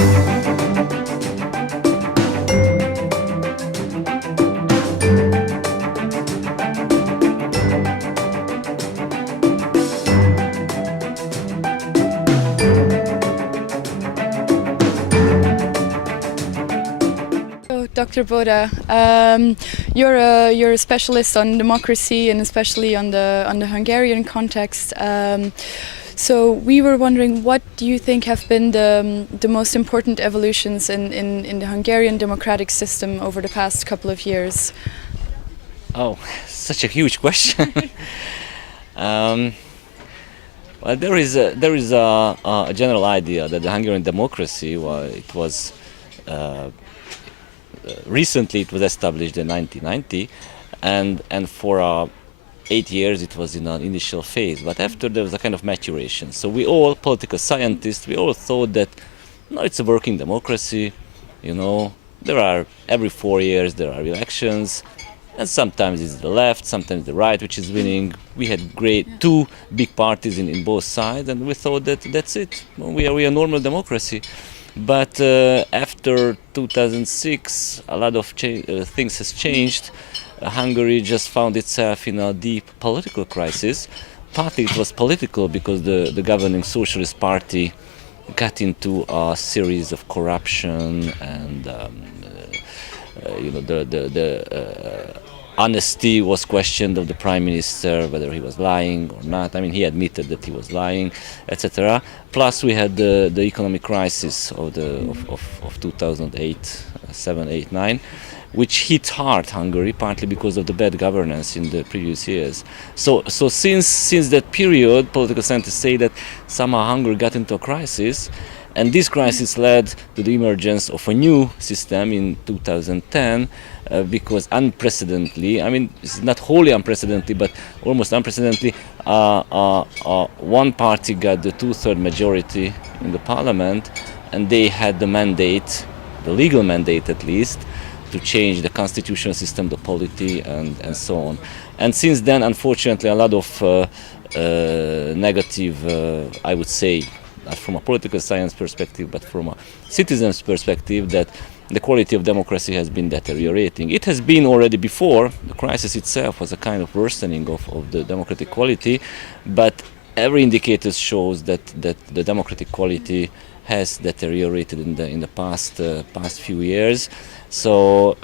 So, Dr. Boda, you're a specialist on democracy and especially on the Hungarian context. So we were wondering, what do you think have been the most important evolutions in the Hungarian democratic system over the past couple of years? Oh, such a huge question. Well, there is a general idea that the Hungarian democracy, recently it was established in 1990, and for 8 years it was in an initial phase. But after there was a kind of maturation. So we all, political scientists, we all thought that no, it's a working democracy. You know, every 4 years there are elections. And sometimes it's the left, sometimes the right which is winning. We had two big parties in both sides, and we thought that that's it. We are a normal democracy. But after 2006, a lot of things has changed. Hungary just found itself in a deep political crisis. Partly it was political because the governing Socialist Party got into a series of corruption and the honesty was questioned of the prime minister, whether he was lying or not. I mean, he admitted that he was lying, etc. Plus, we had the economic crisis of 2008, 7, 8, 9, which hit hard Hungary, partly because of the bad governance in the previous years. So since that period, political scientists say that somehow Hungary got into a crisis. And this crisis led to the emergence of a new system in 2010, because unprecedentedly, I mean, it's not wholly unprecedented, but almost unprecedentedly, one party got the two-third majority in the parliament, and they had the mandate, the legal mandate at least, to change the constitutional system, the polity, and so on. And since then, unfortunately, a lot of negative, I would say, not from a political science perspective, but from a citizen's perspective, that the quality of democracy has been deteriorating. It has been already before. The crisis itself was a kind of worsening of the democratic quality, but every indicator shows that the democratic quality has deteriorated in the past few years. So,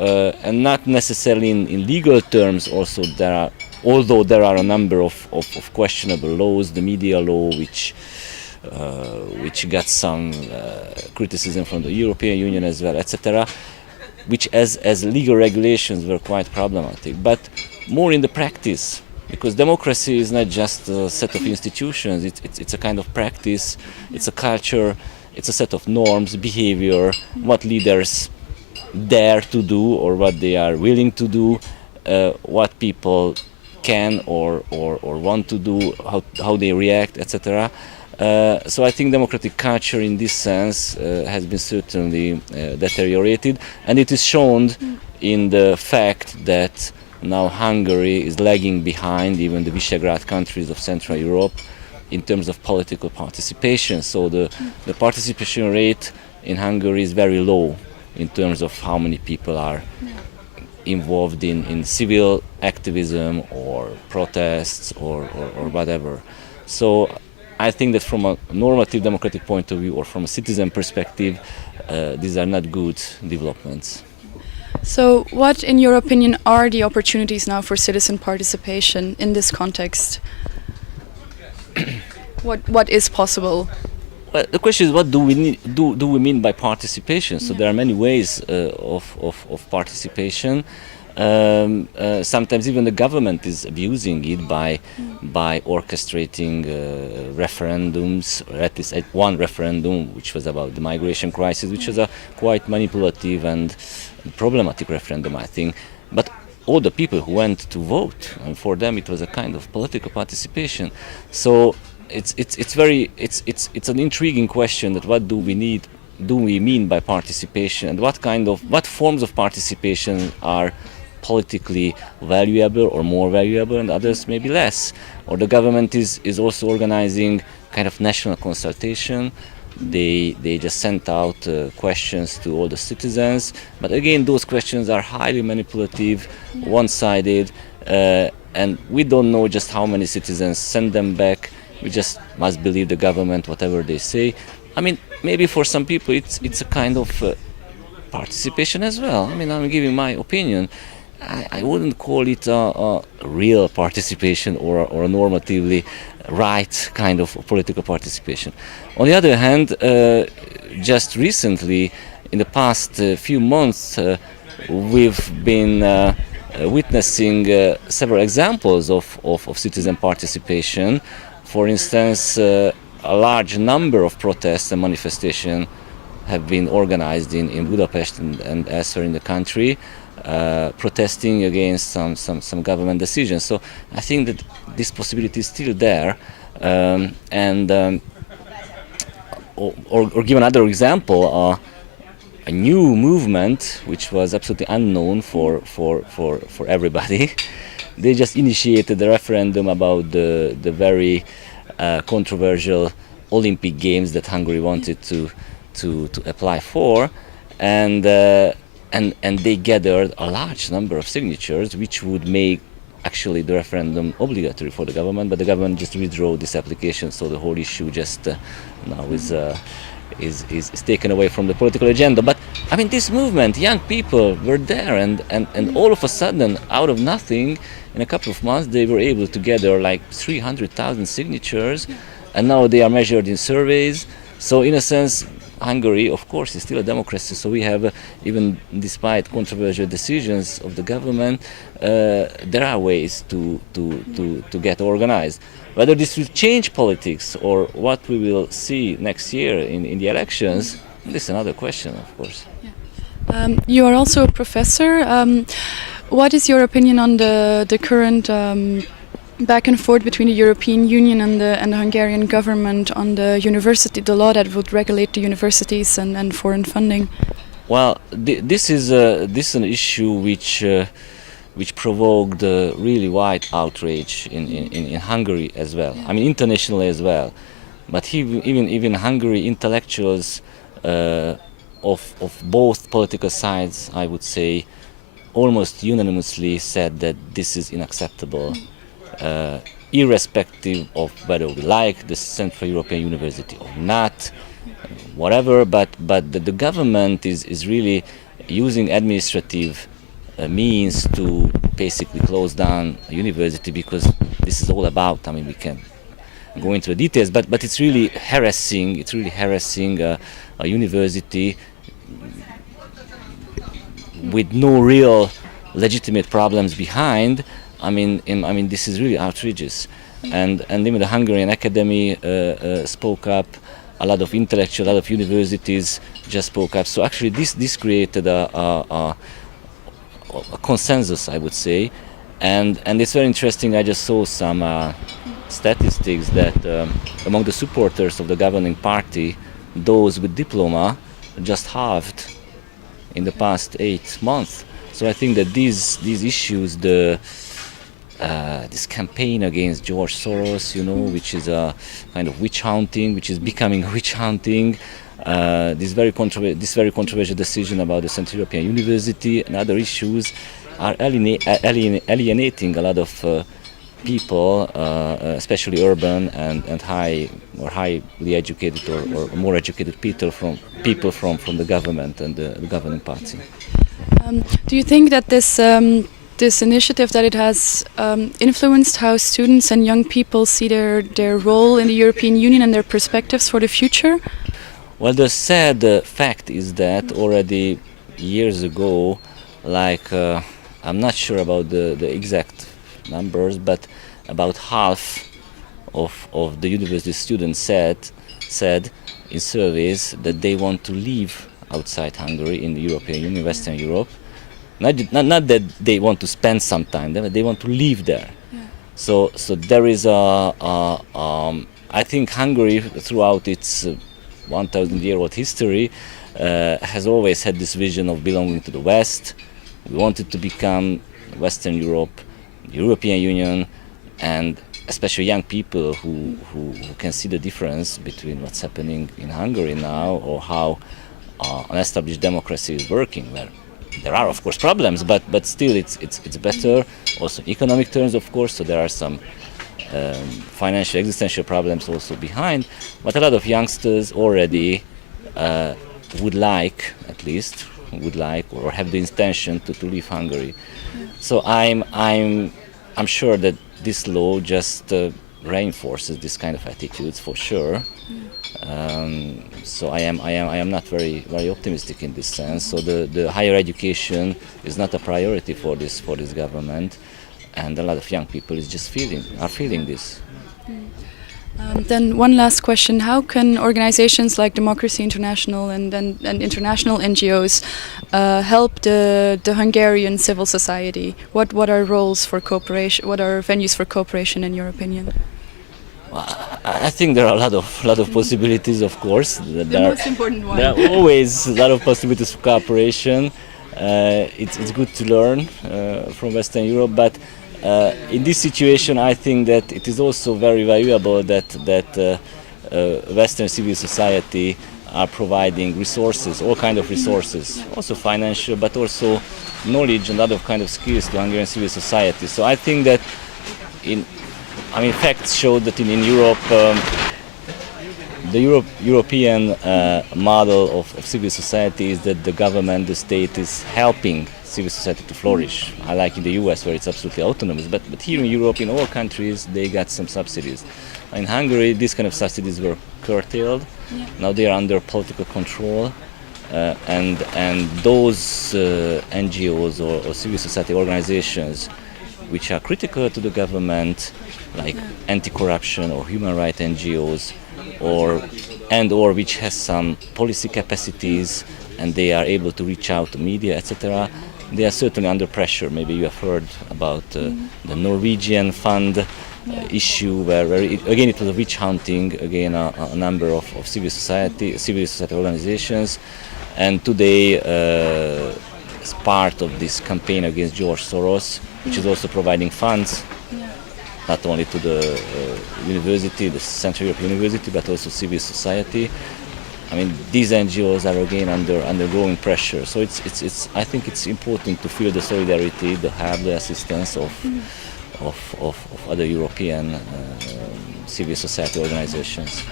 and not necessarily in legal terms. Also, although there are a number of questionable laws, the media law, which got some criticism from the European Union as well, etc., which as legal regulations were quite problematic. But more in the practice, because democracy is not just a set of institutions, it's a kind of practice, it's a culture, it's a set of norms, behavior, what leaders dare to do or what they are willing to do, what people can or want to do, how they react, etc. So I think democratic culture in this sense has been certainly deteriorated, and it is shown in the fact that now Hungary is lagging behind even the Visegrad countries of Central Europe in terms of political participation. So the participation rate in Hungary is very low in terms of how many people are involved in civil activism or protests or whatever. So I think that from a normative democratic point of view or from a citizen perspective, these are not good developments. So what, in your opinion, are the opportunities now for citizen participation in this context? What is possible? Well, the question is, what do we mean by participation? So there are many ways of participation. Sometimes even the government is abusing it by orchestrating referendums, or at least one referendum which was about the migration crisis, which was a quite manipulative and problematic referendum, I think. But all the people who went to vote, and for them it was a kind of political participation. So it's an intriguing question, that what do we mean by participation, and what forms of participation are politically valuable or more valuable, and others maybe less. Or the government is also organizing kind of national consultation They just sent out questions to all the citizens, but again those questions are highly manipulative, one-sided, and we don't know just how many citizens send them back. We just must believe the government whatever they say. I mean, maybe for some people it's a kind of participation as well. I mean, I'm giving my opinion. I wouldn't call it a real participation or a normatively right kind of political participation. On the other hand, just recently, in the past few months, we've been witnessing several examples of citizen participation. For instance, a large number of protests and manifestations have been organized in Budapest and elsewhere in the country, protesting against some government decisions. So I think that this possibility is still there. Or give another example, a new movement which was absolutely unknown for everybody. They just initiated a referendum about the very controversial Olympic Games that Hungary wanted to apply for, and they gathered a large number of signatures, which would make actually the referendum obligatory for the government. But the government just withdrew this application, so the whole issue just now is taken away from the political agenda. But I mean, this movement, young people were there, and all of a sudden, out of nothing, in a couple of months, they were able to gather like 300,000 signatures, and now they are measured in surveys. So in a sense, Hungary, of course, is still a democracy. So we have, even despite controversial decisions of the government, there are ways to get organized. Whether this will change politics or what we will see next year in the elections, this is another question, of course. Yeah. You are also a professor. What is your opinion on the current back and forth between the European Union and the Hungarian government on the law that would regulate the universities and foreign funding? Well, this is an issue which provoked really wide outrage in Hungary as well. I mean, internationally as well. But even Hungary intellectuals of both political sides, I would say, almost unanimously said that this is unacceptable. Irrespective of whether we like the Central European University or not, whatever, but the government is really using administrative means to basically close down a university, because this is all about, I mean, we can go into the details, but it's really harassing. It's really harassing a university with no real legitimate problems behind. I mean, this is really outrageous, and even the Hungarian Academy spoke up. A lot of intellectuals, a lot of universities just spoke up. So actually, this created a consensus, I would say, and it's very interesting. I just saw some statistics that among the supporters of the governing party, those with diploma just halved in the past 8 months. So I think that these issues, this campaign against George Soros, which is a kind of witch hunting, which is becoming witch hunting, this very controversial decision about the Central European University and other issues are alienating a lot of people, especially urban and highly educated or more educated people from the government and the governing party. Do you think that this initiative, that it has influenced how students and young people see their role in the European Union and their perspectives for the future? Well, the sad fact is that already years ago, like I'm not sure about the exact numbers, but about half of the university students said in surveys that they want to live outside Hungary in the European Union, Western Europe. Not that they want to spend some time there, but they want to live there. Yeah. So there is I think Hungary, throughout its 1,000-year-old history, has always had this vision of belonging to the West. We wanted to become Western Europe, the European Union, and especially young people who can see the difference between what's happening in Hungary now or how an established democracy is working, where there are of course problems, but still it's better. Also in economic terms, of course, so there are some financial existential problems also behind, but a lot of youngsters already would like, at least would like or have the intention to leave Hungary. So I'm sure that this law just reinforces this kind of attitudes for sure. So I am not very optimistic in this sense. So the higher education is not a priority for this government, and a lot of young people is just feeling this. Then one last question: how can organizations like Democracy International and international NGOs help the Hungarian civil society? What are roles for cooperation? What are venues for cooperation, in your opinion? I think there are a lot of possibilities, of course. The most important one. There are always a lot of possibilities for cooperation. It's good to learn from Western Europe, but in this situation, I think that it is also very valuable that Western civil society are providing resources, all kind of resources, also financial, but also knowledge and other kind of skills to Hungarian civil society. So I think that facts show that in Europe, the European model of civil society is that the government, the state, is helping civil society to flourish. I like in the US where it's absolutely autonomous, but here in Europe, in all countries, they got some subsidies. In Hungary, these kind of subsidies were curtailed. Yeah. Now they are under political control, and those NGOs or civil society organizations which are critical to the government, like anti-corruption or human rights NGOs, or which has some policy capacities and they are able to reach out to media, etc. They are certainly under pressure. Maybe you have heard about the Norwegian fund issue, where again it was a witch hunting, again a number of civil society organizations, and today as part of this campaign against George Soros, which is also providing funds not only to the university, the Central European University, but also civil society. I mean, these NGOs are again under growing pressure. So I think it's important to feel the solidarity, to have the assistance of other European civil society organizations.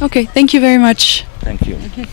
Okay, thank you very much. Thank you. Okay.